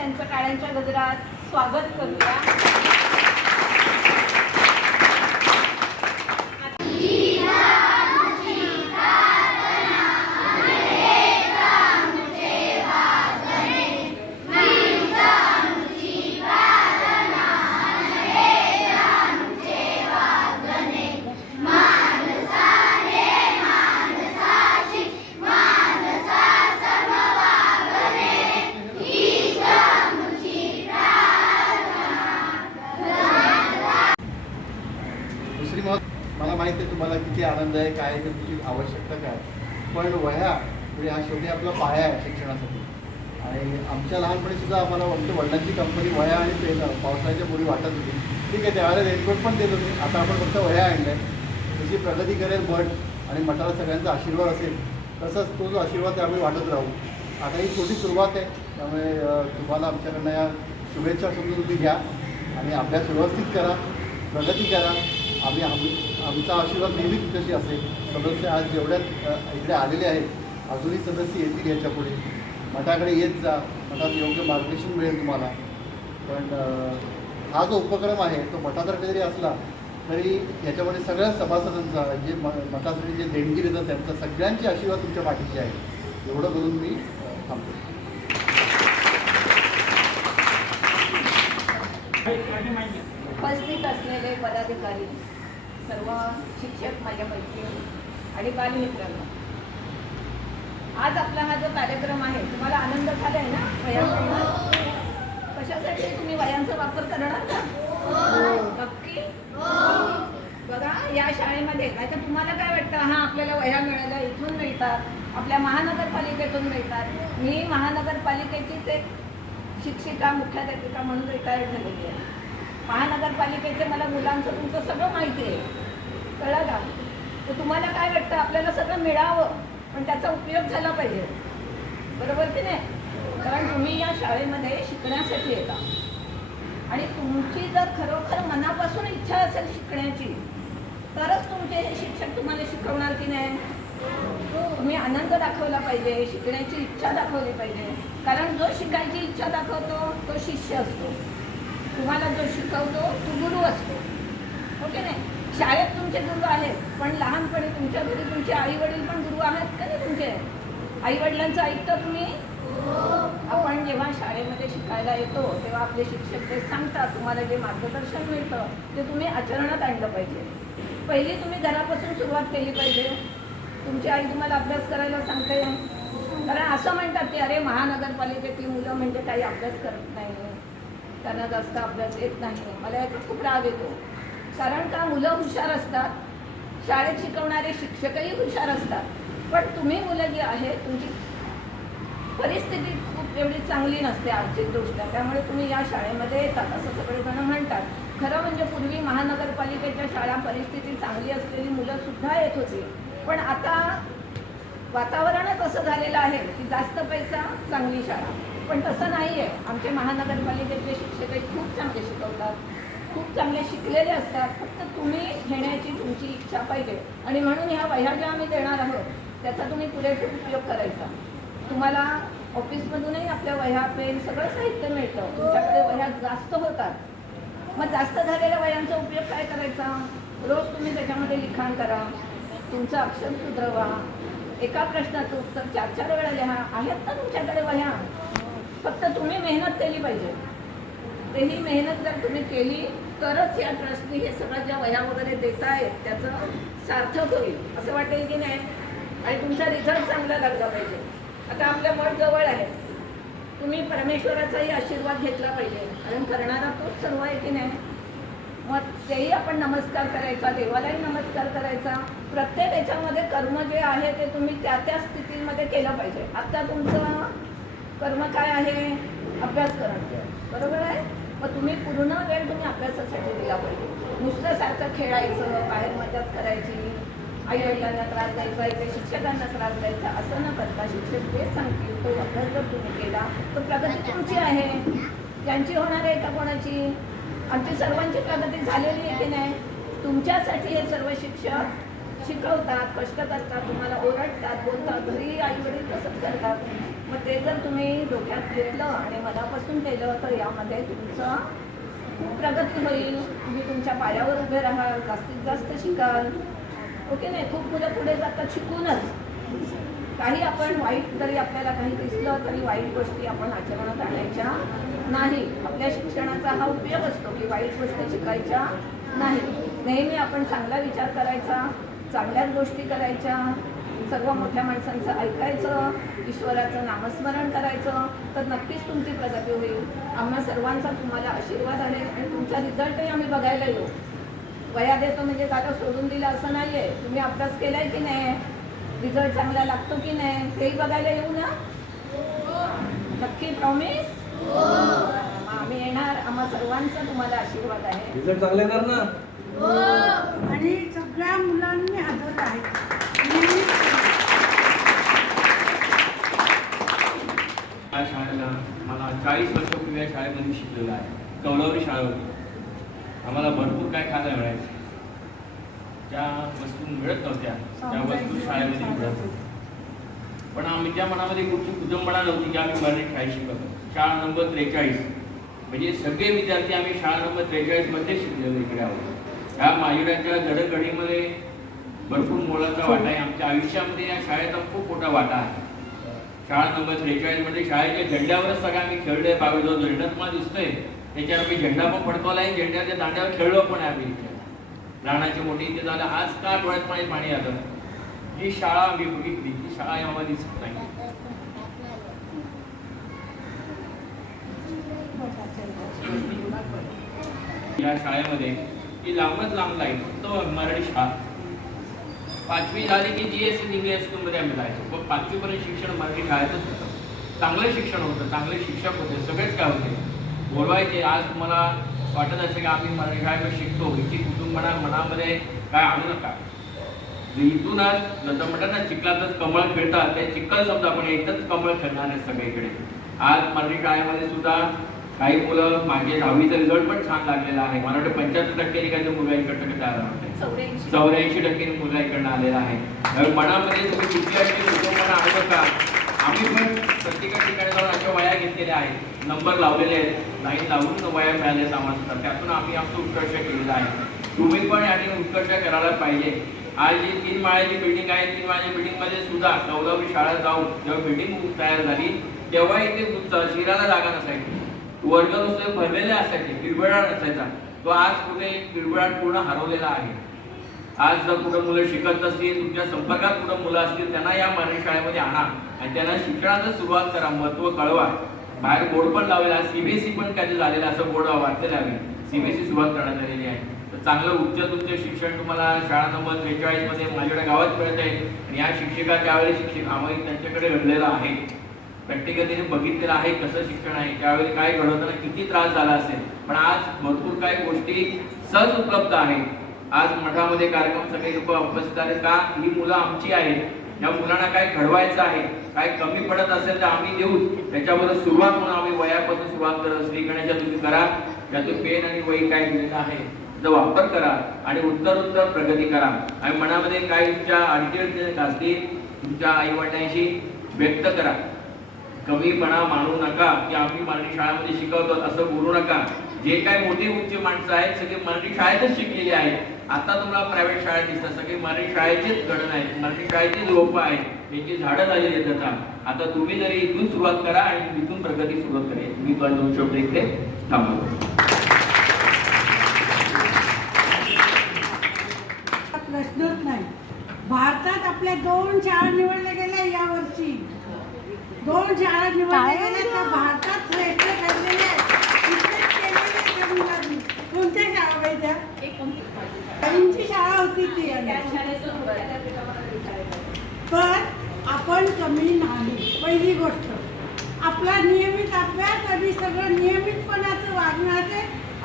त्यांचं टाळ्यांच्या गजरात स्वागत करूया. मला माहिती आहे तुम्हाला किती आनंद आहे, काय आहे, तुमची आवश्यकता काय, पण वह्या म्हणजे हा शेवटी आपला पाया आहे शिक्षणासाठी. आणि आमच्या लहानपणी सुद्धा आम्हाला आमच्या वडिलांची कंपनी वह्या आणि पेन पावसाळ्याच्या मुली वाटत होती. ठीक आहे, त्यावेळेला रेनकोट पण देत होते. आता आपण फक्त वह्या आणल्या. जशी प्रगती करेल मठ आणि मठाला सगळ्यांचा आशीर्वाद असेल तसंच तो जो आशीर्वाद त्यावेळी वाटत राहू. आता ही छोटी सुरुवात आहे, त्यामुळे तुम्हाला आमच्याकडनं या शुभेच्छा समजून तुम्ही घ्या आणि अभ्यास व्यवस्थित करा, प्रगती करा. आमचा आशीर्वाद नेहमी तुमच्याशी असेल. सदस्य आज जेवढ्यात इकडे आलेले आहेत अजूनही सदस्य येतील याच्या पुढे. मठाकडे येत जा, मठात योग्य मार्गदर्शन मिळेल तुम्हाला. पण हा जो उपक्रम आहे तो मठातर्फे जरी असला तरी याच्यामध्ये सगळ्या सभासदांचा जे मठासाठी जे देणगी देतात त्यांचा सगळ्यांचे आशीर्वाद तुमच्या पाठीचे आहे. एवढं बोलून मी थांबतो. उपस्थित असलेले पदाधिकारी, सर्व शिक्षक, माझ्या मैत्रिणी आणि बालमित्रांनो, आज आपला हा जो कार्यक्रम आहे तुम्हाला आनंद झालाय ना? वह्यांचा कशासाठी तुम्ही वह्यांचा वापर करणार का? नक्की. बघा, या शाळेमध्ये नाही तर तुम्हाला काय वाटतं, हा आपल्याला वह्या मिळाल्या इथून मिळतात, आपल्या महानगरपालिकेतून मिळतात. मी महानगरपालिकेचीच एक शिक्षिका, मुख्याध्यापिका म्हणून रिटायर्ड झालेली आहे. महानगरपालिकेचे मला मुलांचं तुमचं सगळं माहिती आहे, कळलं का? तर तुम्हाला काय वाटतं, आपल्याला सगळं मिळावं पण त्याचा उपयोग झाला पाहिजे, बरोबर की नाही? कारण तुम्ही या शाळेमध्ये शिकण्यासाठी येता आणि तुमची जर खरोखर मनापासून इच्छा असेल शिकण्याची तरच तुमचे हे शिक्षक तुम्हाला शिकवणार की नाही. तुम्ही आनंद दाखवला पाहिजे, शिकण्याची इच्छा दाखवली पाहिजे. कारण जो शिकायची इच्छा दाखवतो तो शिष्य असतो, तुम्हाला जो शिकवतो तो गुरु असतो, हो की नाही? शाळेत तुमचे गुरु आहेत, पण लहानपणी तुमच्या घरी तुमचे आई वडील पण गुरु आहेत का नाही? तुमचे आई वडिलांचं ऐकता तुम्ही? आपण जेव्हा शाळेमध्ये शिकायला येतो तेव्हा आपले शिक्षक ते सांगतात, तुम्हाला जे मार्गदर्शन मिळतं ते तुम्ही आचरणात आणलं पाहिजे. पहिली तुम्ही घरापासून सुरुवात केली पाहिजे. तुमची आई तुम्हाला अभ्यास करायला सांगते, कारण असं म्हणतात की अरे महानगरपालिकेतली मुलं म्हणजे काही अभ्यास करत नाही, त्यांना जास्त अभ्यास येत नाही. मला याचा खूप राग येतो. कारण का, मुलं हुशार असतात, शाळेत शिकवणारे शिक्षकही हुशार असतात, पण तुम्ही मुलं जी आहे तुमची परिस्थिती खूप एवढी चांगली नसते आर्थिकदृष्ट्या, त्यामुळे तुम्ही या शाळेमध्ये येतात असं सगळेजण म्हणतात. खरं म्हणजे पूर्वी महानगरपालिकेच्या शाळा परिस्थिती चांगली असलेली मुलं सुद्धा येत होती, पण आता वातावरणच असं झालेलं आहे की जास्त पैसा चांगली शाळा. पण तसं नाही आहे. आमचे महानगरपालिकेचे शिक्षकही खूप चांगले शिकवतात, खूप चांगले शिकलेले असतात. फक्त तुम्ही घेण्याची तुमची इच्छा पाहिजे. आणि म्हणून ह्या वह्या ज्या आम्ही देणार आहोत त्याचा तुम्ही पुरेपूर उपयोग करायचा. तुम्हाला ऑफिसमधूनही आपल्या वह्या, पेन सगळं साहित्य मिळतं. तुमच्याकडे वह्या जास्त होतात, मग जास्त झालेल्या वह्यांचा उपयोग काय करायचा? रोज तुम्ही त्याच्यामध्ये लिखाण करा, तुमचं अक्षर सुधरवा, एका प्रश्नाचं उत्तर 4-4 वेळा लिहा. आहेत ना तुमच्याकडे वह्या? फक्त तुम्ही मेहनत केली पाहिजे. तर ही मेहनत जर तुम्ही केली तरच या ट्रस्टनी हे सगळं ज्या वह्या वगैरे देत आहेत त्याचं सार्थक होईल असं वाटेल की नाही. आणि तुमचा रिझल्ट चांगला लागला पाहिजे. आता आपल्या मठ जवळ आहे, तुम्ही परमेश्वराचाही आशीर्वाद घेतला पाहिजे, कारण करणारा तोच सर्व आहे की नाही. मग तेही आपण नमस्कार करायचा, देवालाही नमस्कार करायचा. प्रत्येक याच्यामध्ये कर्म जे आहे ते तुम्ही त्या त्या स्थितीमध्ये केलं पाहिजे. आता तुमचं कर्म काय आहे? अभ्यास करणं, बरोबर आहे? मग तुम्ही पूर्ण वेळ तुम्ही अभ्यासासाठी दिला पाहिजे. नुसतं सारखं खेळायचं, बाहेर मजाच करायची, आई वडिलांना त्रास द्यायचा, इथे शिक्षकांना त्रास द्यायचा असं न करता शिक्षक जे सांगतील तो अभ्यास जर तुम्ही केला तर प्रगती तुमची आहे. त्यांची होणार आहे का कोणाची? आमची सर्वांची प्रगती झालेली आहे की नाही? तुमच्यासाठी हे सर्व शिक्षक शिकवतात, कष्ट करतात, तुम्हाला ओरडतात, बोलतात. घरी आई वडील तसंच करतात. मग ते जर तुम्ही डोक्यात घेतलं आणि मनापासून केलं तर यामध्ये तुमचं खूप प्रगती होईल. तुम्ही तुमच्या पायावर उभे राहाल, जास्तीत जास्त शिकाल. ओके नाही, खूप मुलं पुढे जातात शिकूनच. काही आपण वाईट जरी आपल्याला काही दिसलं तरी वाईट गोष्टी आपण आचरणात आणायच्या नाही. आपल्या शिक्षणाचा हा उपयोग असतो की वाईट गोष्टी शिकायच्या नाही. नेहमी आपण चांगला विचार करायचा, चांगल्याच गोष्टी करायच्या, सर्व मोठ्या माणसांचं ऐकायचं, ईश्वराचं नामस्मरण करायचं, तर नक्कीच तुमची प्रगती होईल. आम्हा सर्वांचा तुम्हाला आशीर्वाद आहे आणि तुमचा रिझल्टही आम्ही बघायला येऊ. वया देतो म्हणजे दादा सोडून दिलं असं नाही आहे. तुम्ही अभ्यास केलाय की नाही, रिझल्ट चांगला लागतो की नाही, तेही बघायला येऊ ना. नक्की प्रॉमिस. आम्ही येणार. आम्हा सर्वांचा तुम्हाला आशीर्वाद आहे. रिझल्ट चांगले येणार ना. आणि सगळ्या मुलांनी हजर आहे. या शाळेला मला 40 वर्षापूर्वी या शाळेमध्ये शिकलेलं आहे. कौलवरी शाळा होती. आम्हाला भरपूर काय खायला मिळायचं. ज्या वस्तू मिळत नव्हत्या त्या वस्तू शाळेमध्ये मिळत होत्या. पण आमच्या मनामध्ये कुठची कुटुंबणा नव्हती की आम्ही मराठी शाळेत शिकवतो. शाळा नंबर 43 म्हणजे सगळे विद्यार्थी आम्ही शाळा नंबर 43 मध्ये शिकलेलो इकडे आहोत. ह्या माजुराच्या जडणघडीमध्ये भरपूर मोलाचा वाटा आहे. आमच्या आयुष्यामध्ये या शाळेचा खूप मोठा वाटा आहे. शाळा नंबर 43 मध्ये शाळेच्या झेंड्यावरच सगळं आम्ही खेळलोय. बाबा जो झेंडा तुम्हाला दिसतोय त्याच्यावर मी झेंडा पण फडकवला आहे. झेंड्याच्या दांड्यावर खेळलो पण आहे आम्ही. लहानाची मोठी इथे झालं. आज का डोळ्यात पाणी आलं. ही शाळा आम्ही बघितली, ती शाळा यामध्ये दिसत नाही. या शाळेमध्ये ती लांबच लांब लाईन तो मराठी शाळा. 5वी झाली की GS इंग्लिश स्कूलमध्ये आम्ही जायचो. पण 5वी पर्यंत शिक्षण मराठी शाळेतच होतं. चांगलं शिक्षण होतं, चांगले शिक्षक होते, सगळेच काय होते बोलवायचे. आज तुम्हाला वाटत असेल की आम्ही मराठी शाळेत शिकतो, हिची कुटुंबाला मनामध्ये काय आणू नका. इथूनच जसं म्हणतात ना चिखलातच कमळ खेळतात, ते चिखल समजा आपण एकच कमळ खेळणार आहे सगळीकडे. आज मराठी शाळेमध्ये सुद्धा काही मुलं मागे 10वीचा रिझल्ट पण छान लागलेला आहे. मला वाटतं 75% काही मुलं इकडचं तयार होते. 84% मुलं इकडनं आलेला आहे. मनामध्ये तुम्ही किती अशी कुटुंबाला आणू नका. आम्ही पण प्रत्येक ठिकाणी जाऊन अशा वया घेतलेल्या आहेत, नंबर लावलेले आहेत, लाईन लावून वया मिळाल्या आहेत आम्हाला. त्यातून आम्ही आमचं उत्कर्ष केलेला आहे. तुम्ही पण या ठिकाणी उत्कर्ष करायला पाहिजे. आज जी 3 माळ्याची बिल्डिंग आहे, 3 माळ्याच्या बिल्डिंगमध्ये सुद्धा कौलवरी शाळा जाऊन जेव्हा बिल्डिंग तयार झाली तेव्हा इथे शिराला जागा नसायची. वर्ग नुसते भरलेले असायचे, बिळबिळाट असायचा. तो आज कुठे बिळबिळाट पूर्ण हरवलेला आहे. आज जर कुठं मुलं शिकत नसतील, तुमच्या संपर्कात कुठं मुलं असतील, त्यांना या मराठी शाळेमध्ये आणा आणि त्यांना शिक्षणाचं सुरुवात करा, महत्त्व कळवा. बाहेर बोर्ड पण लावलेला, CBSE पण काही झालेलं असं बोर्ड वाटलेलं आहे. CBSE सुरुवात करण्यात आलेली आहे. तर चांगलं उच्च शिक्षण तुम्हाला शाळा नंबर 43 मध्ये माझ्याकडे गावात मिळत आहे. आणि या शिक्षिका त्यावेळी शिक्षक आम्ही त्यांच्याकडे घडलेलं आहे. प्रॅक्टिकली बघितलेलं आहे कसं शिक्षण आहे, त्यावेळी काय घडवताना किती त्रास झाला असेल. पण आज भरपूर काही गोष्टी सहज उपलब्ध आहेत. आज मठामध्ये कार्यक्रम सगळे लोक उपस्थित आहेत का, ही मुलं आमची आहेत. या मुलांना काय घडवायचं आहे, काय कमी पडत असेल तर आम्ही देऊच. त्याच्याबरोबर सुरुवात म्हणून आम्ही वयापासून सुरुवात करत. श्री गणेशा तुम्ही करा, त्यातून पेन आणि वही काय दिलेलं आहे त्याचा वापर करा आणि उत्तर प्रगती करा. आणि मनामध्ये काय तुमच्या अडचणी असतील तुमच्या आईवडिलांशी व्यक्त करा. कमीपणा मानू नका की आम्ही मराठी शाळेमध्ये शिकवतो असं बोलू नका. जे काय मोठी उंची माणसं आहेत सगळे मराठी शाळेतच शिकलेली आहेत. आता तुम्हाला प्रायव्हेट शाळेत दिसतात, सगळे मराठी शाळेचीच घडण आहेत, मराठी शाळेचीच रोपं आहेत, त्यांची झाडं झालेली आहेत. आता तुम्ही जरी इथून सुरुवात करा आणि इथून प्रगती सुरुवात करेल. मी तुम्हाला 2 शब्द इथे थांबवतो. प्रश्नच नाही. भारतात आपल्या 2 शाळा निवडल्या गेल्या यावर्षी. 2 शाळा निवडल्या गेल्या तर भारतात श्रेष्ठ ठरलेले आहेत. कोणत्या शाळा पाहिजे? काहींची शाळा होती ती. पण आपण कमी नाही. पहिली गोष्ट आपला नियमित अभ्यास आणि सगळं नियमितपणाचं वागण्याचे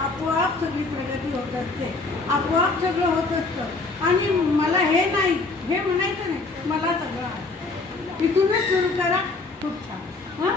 आपोआप सगळी प्रगती होत असते. आपोआप सगळं होत असतं. आणि मला हे नाही हे म्हणायचं नाही, मला सगळं आहे. इथूनच सुरू करा. खूप छान. हां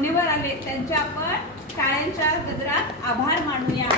मान्यवर आले त्यांचे आपण टाळ्यांच्या गजरात आभार मानूया.